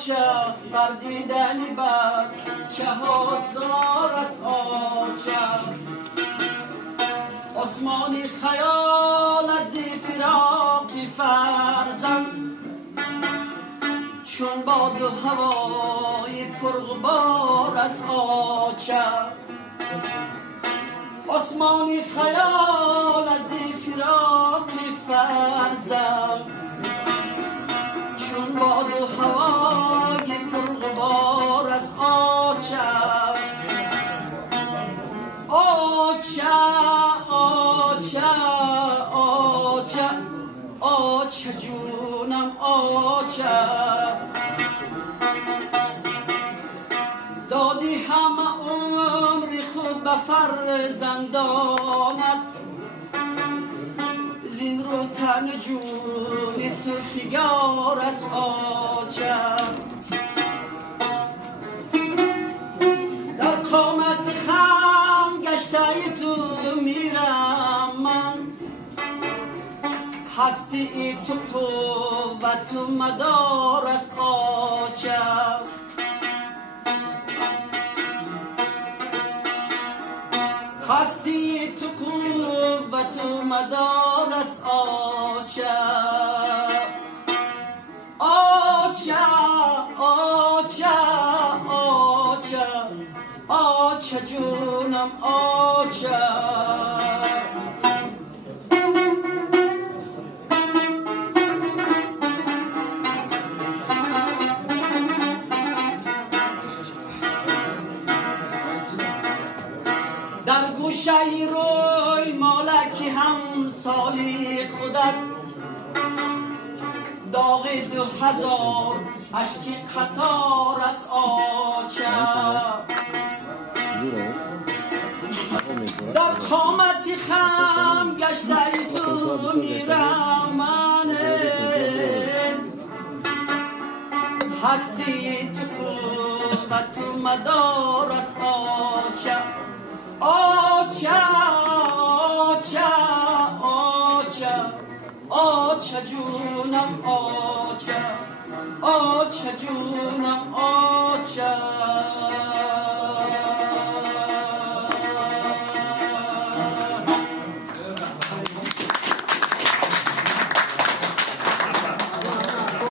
آچه بر دیدنی بر چهارزار از آچه آسمانی خیالت زی فراقی فرزند چون باد و هوای پرغبار از آچه آسمانی خیالت زی فراقی فرزند چون باد و هوای پرغبار از آچه آچه آچه آچه آچه جونم آچه دادی همه عمری خود به فرزندانت زین رو تن جونی تو فیگار از آچه در قامت خم گشته تو میرم من هستی تو قوت و مدار از آچه هستی تو قوت و مدار از آچه آچه آچه آچه آچه جونم آچه در گوشه روی مالکی همسالی خودت داغ 2000 اشکی قطار از آچه در قامتی خم گشته تو میرم من هستی تو قوت و مدار از آچه آچه آچه آچه آچه جونم آچه آچه جونم آچه